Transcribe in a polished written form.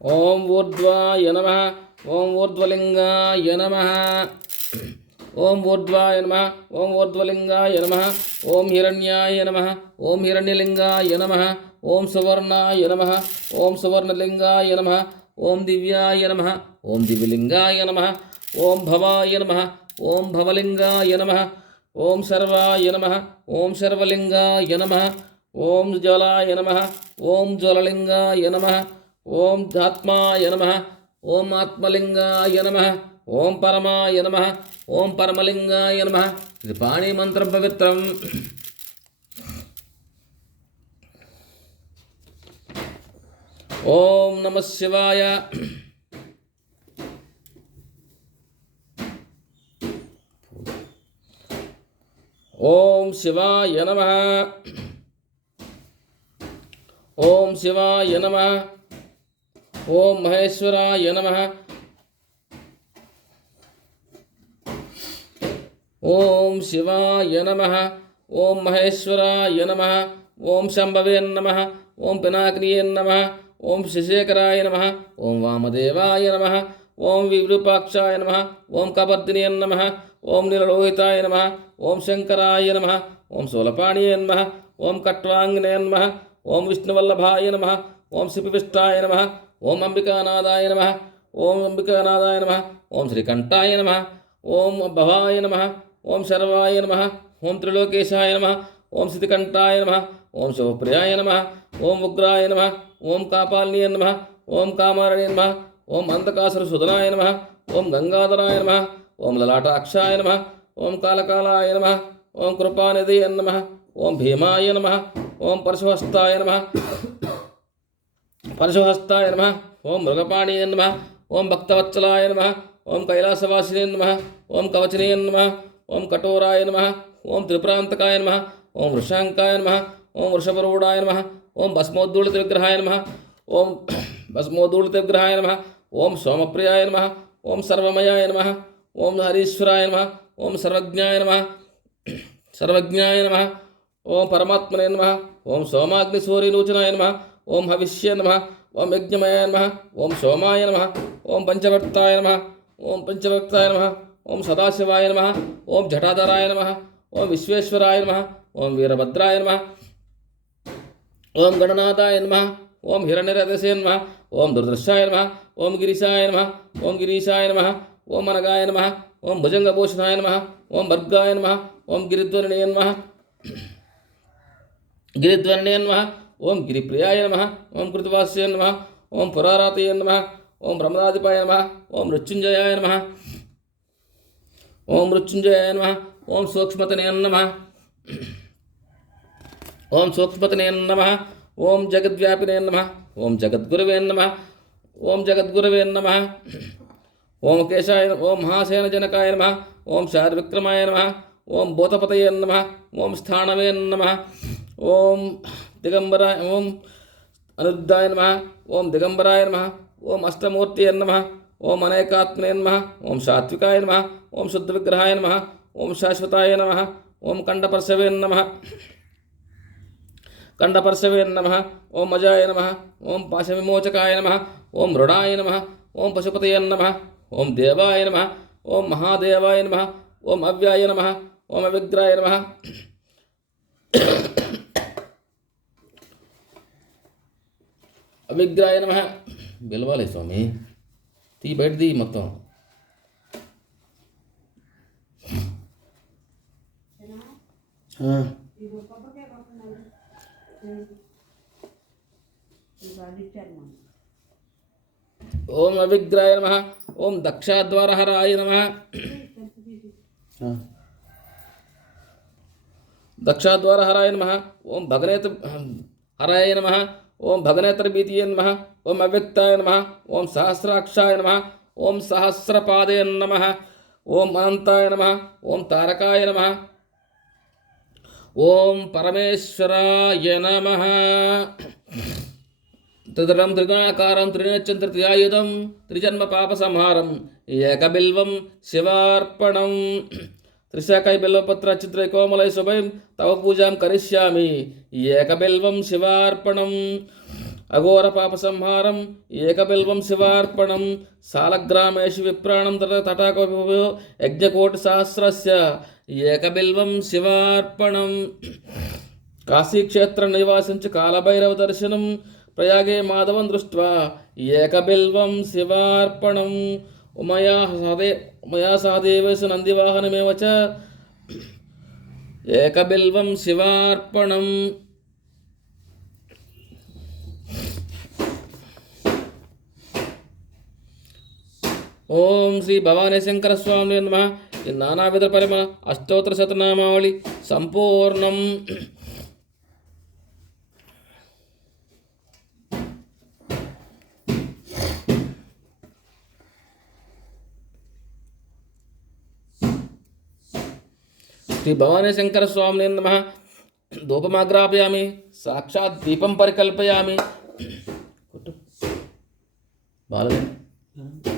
ಓಂ ಊರ್ಧ್ವಾಯ ನಮಃ. ಓಂ ಊರ್ಧ್ವಲಿಂಗಾಯ ನಮಃ. ಓಂ ಊರ್ಧ್ವಾಯ ನಮಃ. ಓಂ ಊರ್ಧ್ವಲಿಂಗಾಯ ನಮಃ. ಓಂ ಹಿರಣ್ಯಾಯ ನಮಃ. ಓಂ ಹಿರಣ್ಯಲಿಂಗಾಯ ನಮಃ. ಓಂ ಸುವರ್ಣಾಯ ನಮಃ. ಓಂ ಸುವರ್ಣಲಿಂಗಾಯ ನಮಃ. ಓಂ ದಿವ್ಯಾಯ ನಮಃ. ಓಂ ದಿವ್ಯಲಿಂಗಾಯ ನಮಃ. ಓಂ ಭವಾಯ ನಮಃ. ಓಂ ಭವಲಿಂಗಾಯ ನಮಃ. ಓಂ ಶರ್ವಾಯ ನಮಃ. ಓಂ ಶರ್ವಲಿಂಗಾಯ ನಮಃ. ಓಂ ಜ್ವಲಾಯ ನಮಃ. ಓಂ ಜ್ವಲಲಿಂಗಾಯ ನಮಃ. ಓಂ ಆತ್ಮಾಯ ನಮಃ. ಓಂ ಆತ್ಮಲಿಂಗಾಯ ನಮಃ. ಓಂ ಪರಮಾಯ ನಮಃ. ಓಂ ಪರಮಲಿಂಗಾಯ ನಮಃ. ಇದು ಪಾಣಿ ಮಂತ್ರ ಪವಿತ್ರಂ. ಓಂ ನಮಃ ಶಿವಾಯ. ಓಂ ಶಿವಾಯ ನಮಃ. ಓಂ ಶಿವಾಯ ನಮಃ. ಓಂ ಮಹೇಶ್ವರಾಯ ನಮಃ. ಓಂ ಶಿವಾಯ ನಮಃ. ಓಂ ಮಹೇಶ್ವರಾಯ ನಮಃ. ಓಂ ಶಂಭವೇ ನಮಃ. ಓಂ ಪಿನಾಕಿನಿಯೇ ನಮಃ. ಓಂ ಶಶೇಖರಾಯ ನಮಃ. ಓಂ ವಾಮದೇವಾಯ ನಮಃ. ಓಂ ವಿರೂಪಾಕ್ಷಾಯ ನಮಃ. ಓಂ ಕಬರ್ದಿನಿಯೇ ನಮಃ. ಓಂ ನೀಲಲೋಹಿತಾಯ ನಮಃ. ಓಂ ಶಂಕರಾಯ ನಮಃ. ಓಂ ಸೋಲಪಾಣಿಯೇ ನಮಃ. ಓಂ ಕಟ್ವಾಂಗಿನೇ ನಮಃ. ಓಂ ವಿಷ್ಣುವಲ್ಲಭಾಯ ನಮಃ. ಓಂ ಸಿಪಿಪಿಷ್ಟಾಯ ನಮಃ. ಓಂ ಅಂಬಿಕಾನಾದಾಯ ನಮಃ. ಓಂ ಅಂಬಿಕಾನಾದಾಯ ನಮಃ. ಓಂ ಶ್ರೀಕಂಠಾಯ ನಮಃ. ಓಂ ಭವಾಯ ನಮಃ. ಓಂ ಶರ್ವಾಯ ನಮಃ. ಓಂ ತ್ರಿಲೋಕೇಶಾಯ ನಮಃ. ಓಂ ಸಿದ್ಧಿಕಂಠಾಯ ನಮಃ. ಓಂ ಶಿವಪ್ರಿಯಾಯ ನಮಃ. ಓಂ ಉಗ್ರಾಯ ನಮಃ. ಓಂ ಕಾಪಾಲಿನಿಯ ನಮಃ. ಓಂ ಕಾಮಾರಣಿಯ ನಮಃ. ಓಂ ಅಂಧಕಾಸುರಸುಧನಾಯ ನಮಃ. ಓಂ ಗಂಗಾಧರಾಯ ನಮಃ. ಓಂ ಲಲಾಟಾಕ್ಷಾಯ ನಮಃ. ಓಂ ಕಾಲಕಾಲಾಯ ನಮಃ. ಓಂ ಕೃಪಾನಿಧಿಯ ನಮಃ. ಓಂ ಭೀಮಾಯ ನಮಃ. ಓಂ ಪರಶುಹಸ್ತಾಯ ನಮಃ. ಪರಶುಹಸ್ತಾಯ ನಮಃ. ಓಂ ಮೃಗಪಾಣಿಯ ನಮಃ. ಓಂ ಭಕ್ತವತ್ಸಲಾಯ ನಮಃ. ಓಂ ಕೈಲಾಸವಾಸಿನೇ ನಮಃ. ಓಂ ಕವಚನೇ ನಮಃ. ಓಂ ಕಠೋರಾಯ ನಮಃ. ಓಂ ತ್ರಿಪುರಾಂತಕಾಯ ನಮಃ. ಓಂ ವೃಷಾಂಕಾಯ ನಮಃ. ಓಂ ವೃಷಭರೂಢಾಯ ನಮಃ. ಓಂ ಭಸ್ಮೋದ್ದೂಳಿತ ವಿಗ್ರಹಾಯ ನಮಃ. ಓಂ ಭಸ್ಮೋದ್ದೂಳಿತ ವಿಗ್ರಹಾಯ ನಮಃ. ಓಂ ಸೋಮಪ್ರಿಯಾಯ ನಮಃ. ಓಂ ಸರ್ವಮಯಾಯ ನಮಃ. ಓಂ ಹರೀಶ್ವರಾಯ ನಮಃ. ಓಂ ಸರ್ವಜ್ಞಾಯ ನಮಃ. ಸರ್ವಜ್ಞಾಯ ನಮಃ. ಓಂ ಪರಮಾತ್ಮನೇ ನಮಃ. ಓಂ ಸೋಮಾಗ್ನಿಸೂರ್ಯಲೋಚನಾಯ ನಮಃ. ಓಂ ಹವಿಷ್ಯ ನಮಃ. ಓಂ ಯಜ್ಞಮಯಾಯ ನಮಃ. ಓಂ ಸೋಮಾಯ ನಮಃ. ಓಂ ಪಂಚಭಕ್ತಾಯ ನಮಃ. ಓಂ ಪಂಚಭಕ್ತಾಯ ನಮಃ. ಓಂ ಸದಾಶಿವಾಯ ನಮಃ. ಓಂ ಜಟಾಧರಾಯ ನಮಃ. ಓಂ ವಿಶ್ವೇಶ್ವರಾಯ ನಮಃ. ಓಂ ವೀರಭದ್ರಾಯ ನಮಃ. ಓಂ ಗಣನಾಥಾಯ ನಮಃ. ಓಂ ಹಿರಣ್ಯರಥಸೇ ನಮಃ. ಓಂ ದುರ್ದೃಶಾಯ ನಮಃ. ಓಂ ಗಿರೀಶಾಯ ನಮಃ. ಓಂ ಗಿರೀಶಾಯ ನಮಃ. ಓಂ ಅನಗಾಯ ನಮಃ. ಓಂ ಭುಜಂಗಭೂಷಣಾಯ ನಮಃ. ಓಂ ಭರ್ಗಾಯ ನಮಃ. ಓಂ ಗಿರಿಧ್ವರಣೀಯ ನಮಃ. ಗಿರಿಧ್ವರಣೀಯ ನಮಃ. ಓಂ ಗಿರಿಪ್ರಿಯಾಯ ನಮಃ. ಓಂ ಕೃತವಾಸ್ಯ ನಮಃ. ಓಂ ಪುರಾರಾತಯ ನಮಃ. ಓಂ ಬ್ರಹ್ಮರಾಧಿಪಾಯ ನಮಃ. ಓಂ ಮೃತ್ಯುಂಜಯಾಯ ನಮಃ. ಓಂ ಮೃತ್ಯುಂಜಯಾಯ ನಮಃ. ಓಂ ಸೂಕ್ಷ್ಮತನೇ ನಮಃ. ಓಂ ಸೂಕ್ಷ್ಮತನೇ ನಮಃ. ಓಂ ಜಗದ್ವ್ಯಾಪಿನೇ ನಮಃ. ಓಂ ಜಗದ್ಗುರುವೇ ನಮಃ. ಓಂ ಜಗದ್ಗುರುವೇ ನಮಃ. ಓಂ ಕೇಶಾಯ ಓಂ ಮಹಾಸೇನಜನಕಾಯ ನಮಃ. ಓಂ ಶಾರ್ವಿಕ್ರಮಾಯ ನಮಃ. ಓಂ ಭೂತಪತಯೇ ನಮಃ. ಓಂ ಸ್ಥಾಣವೇ ನಮಃ. ಓಂ ದಿಗಂಬರಾಯ ಓಂ ಅನಿರುದ್ಧಾಯ ನಮಃ. ಓಂ ದಿಗಂಬರಾಯ ನಮಃ. ಓಂ ಅಷ್ಟಮೂರ್ತಿಯೇ ನಮಃ. ಓಂ ಅನೇಕಾತ್ಮನೇ ನಮಃ. ಓಂ ಸಾತ್ವಿಕಾಯ ನಮಃ. ಓಂ ಶುದ್ಧವಿಗ್ರಹಾಯ ನಮಃ. ಓಂ ಶಾಶ್ವತಾಯ ನಮಃ. ಓಂ ಕಂಠಪರ್ಶವೇ ನಮಃ. ಕಂಠಪರ್ಶವೇ ನಮಃ. ಓಂ ಅಜಾಯ ನಮಃ. ಓಂ ಪಾಶವಿಮೋಚಕಾಯ ನಮಃ. ಓಂ ಮೃಡಾಯ ನಮಃ. ಓಂ ಪಶುಪತಯೇ ನಮಃ. ಓಂ ದೇವಾಯ ನಮಃ. ಓಂ ಮಹಾದೇವಾಯ ನಮಃ. ಓಂ ಅವ್ಯಾಯ ನಮಃ. ಓಂ ಅವಿಗ್ರಾಯ ನಮಃ. ಅವಿಗ್ರಾಯ ನಮಃ. ಬಿಲ್ವಾಲೆ ಸ್ವಾಮಿ ತೀ बैठ ಮತ್ತು ಹಾಂ ಓಂ ಅವಿಗ್ರಾಯ ನಮಃ. ಓಂ ದಕ್ಷಾದ್ವಾರಹರಾಯ ನಮಃ. ದಕ್ಷಾದ್ವಾರಹರಾಯ ನಮಃ. ಓಂ ಭಗನೇತ ಹರಾಯ ನಮಃ. ಓಂ ಭಗನೇತರಭೀತಿಯೇ ನಮಃ. ಓಂ ಅವ್ಯಕ್ತಾಯ ನಮಃ. ಓಂ ಸಹಸ್ರಾಕ್ಷಾಯ ನಮಃ. ಓಂ ಸಹಸ್ರಪಾದಯ ನಮಃ. ಓಂ ಅನಂತಾಯ ನಮಃ. ಓಂ ತಾರಕಾಯ ನಮಃ. ಓಂ ಪರಮೇಶ್ವರಾಯ ನಮಃ. ತ್ರಿದರಂ ತ್ರಿಗುಣಾಕಾರಂ ತ್ರಿನೇತ್ರಂ ತ್ರಿಯಾಯುಧಂ ತ್ರಿಜನ್ಮ ಪಾಪ ಸಂಹಾರಂ ಏಕಬಿಲ್ವಂ ಶಿವಾರ್ಪಣಂ. ತ್ರಿಶಾಖೈ ಬಿಲ್ವಪತ್ರ ಚಿತ್ರೈ ಕೋಮಲೈ ಶುಭೈ ತವ ಪೂಜಾಂ ಕರಿಷ್ಯಾಮಿ ಏಕಬಿಲ್ವಂ ಶಿವಾರ್ಪಣಂ. अघोरपापसंहारम् एकबिल्वं शिवार्पणं सालग्रामेषु विप्राणं तटाकविभो यज्ञकोटिसहस्रस्य एकबिल्वं शिवार्पणं काशीक्षेत्रनिवासं च कालभैरवदर्शनं प्रयागे माधवं दृष्ट्वा एकबिल्वं शिवार्पणम् उमया सह देवेश नन्दिवाहनमेव च एकबिल्वं शिवार्पणम् ओम श्री भवानी शंकर स्वामी नमः नानाविध परिमल अष्टोत्तर शतनामावली संपूर्णम श्री भवानी शंकर स्वामी नमः धूपमाग्रापयामि साक्षात् दीपं परिकल्पयामि बालक